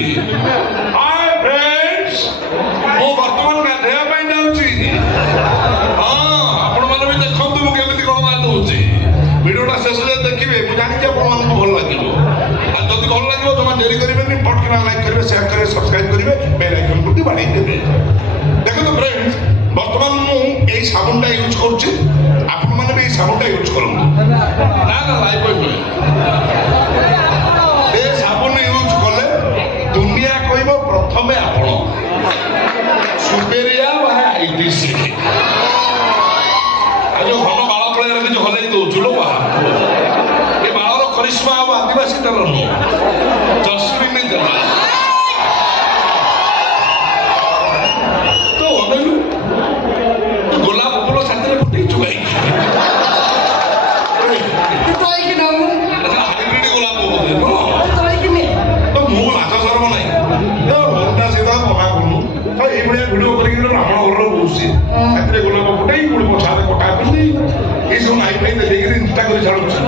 hi friends मो वर्तमान गाधेया ପାଇଁ ଯାଉଛି ଆପଣ ମାନେ ବି ଦେଖନ୍ତୁ ମୁଁ କେମିତି କଣ ଗାଧଉଛି ଭିଡିଓଟା ଶେଷ ଯାଏ ଦେଖିବେ ମୁଁ ଜାଣିଛି ଆପଣମାନଙ୍କୁ ଭଲ ଲାଗିବ ଆଉ ଯଦି ଭଲ ଲାଗିବ ଜମା ଡେରି କରିବେନି ପଟକିନା ଲାଇକ୍ କରିବେ ସେୟାର କରିବେ ସବସ୍କ୍ରାଇବ କରିବେ ବେଲ୍ ଆଇକନକୁ ଟି ବାଡ଼େଇ ଦେବେ ଦେଖନ୍ତୁ फ्रेंड्स ବର୍ତ୍ତମାନ ମୁଁ ଏଇ ସାବୁନଟା ୟୁଜ କରୁଛି ଆପଣମାନେ ବି ଏଇ ସାବୁନଟା ୟୁଜ କରନ୍ତୁ ନା ଲାଇଭ କହିବେ ଏ ସାବୁନ ୟୁଜ କଲେ ଦୁନିଆ କହିବ ପ୍ରଥମେ ଆପଣ ସୁପେରିଆ ବା ଆଇଟିସି ଆଉ ଯୋଉ ଘନ ବାଳ ପଳେଇଲା କିଛି ହଲେଇ ଦଉଛୁ ଲୋ ବା ଏ ବାଳର କରିଶ୍ମା ଆଉ ଆଦିବାସୀ ତେଲ ନୁହଁ ଜସ୍ମିନ ତେଲ ତ ଅନେଇଲୁ ଗୋଲାପ ଫୁଲ ଛାତିରେ ଫୁଟେଇଛୁ କାହିଁକି এইভাবে ভিডিও করে ব্রাহ্মণ ঘরের বসছি হাতে গোলাপ ফুটাই গোলাপ ছাদে কটা করছি এইসব নাই ফাই দেখে ইনস্টা করে ছাড়ুছি